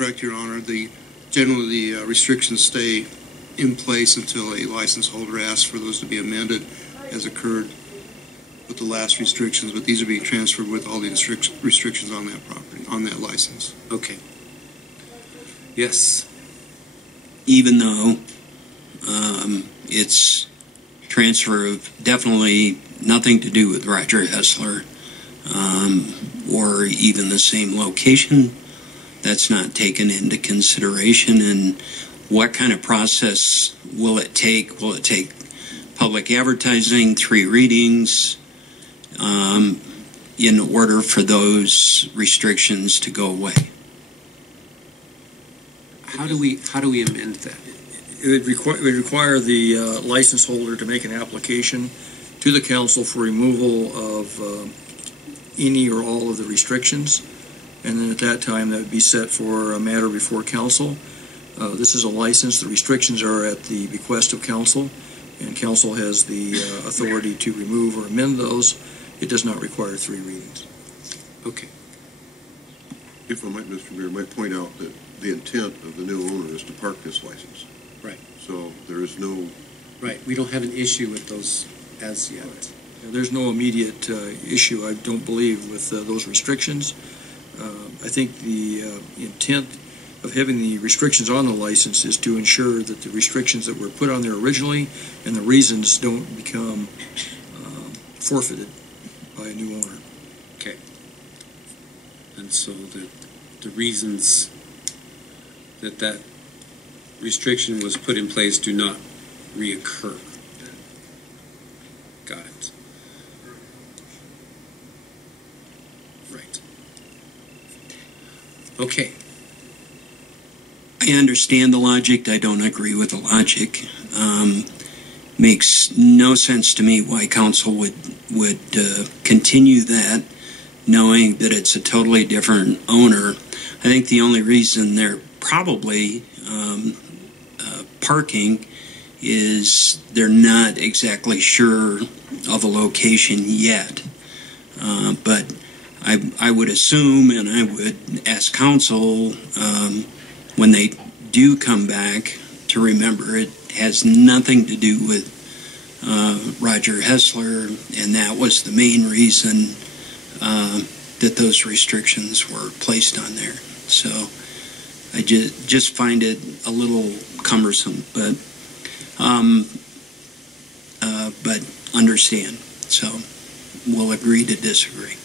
Correct, Your Honor. Generally, the restrictions stay in place until a license holder asks for those to be amended, as occurred with the last restrictions, but these are being transferred with all the restrictions on that property, on that license. Okay. Yes. Even though it's transfer of definitely nothing to do with Roger Hessler or even the same location, that's not taken into consideration. And what kind of process will it take? Will it take public advertising, 3 readings, in order for those restrictions to go away? How do we amend that? It would require the license holder to make an application to the council for removal of any or all of the restrictions, and then at that time that would be set for a matter before council. This is a license. The restrictions are at the bequest of council, and council has the authority to remove or amend those. It does not require 3 readings. Okay. If I might, Mr. Mayor, might point out that the intent of the new owner is to park this license. Right. So there is no... Right. We don't have an issue with those as yet. Right. There's no immediate issue, I don't believe, with those restrictions. I think the intent of having the restrictions on the license is to ensure that the restrictions that were put on there originally and the reasons don't become forfeited by a new owner. Okay. And so the reasons that restriction was put in place do not reoccur. Got it. Right. Okay. I understand the logic. I don't agree with the logic. Makes no sense to me why council would continue that, knowing that it's a totally different owner. I think the only reason they're probably parking is they're not exactly sure of a location yet. But I would assume, and I would ask council when they do come back to remember it has nothing to do with Roger Hessler, and that was the main reason that those restrictions were placed on there. So I just find it a little cumbersome, but understand. So we'll agree to disagree.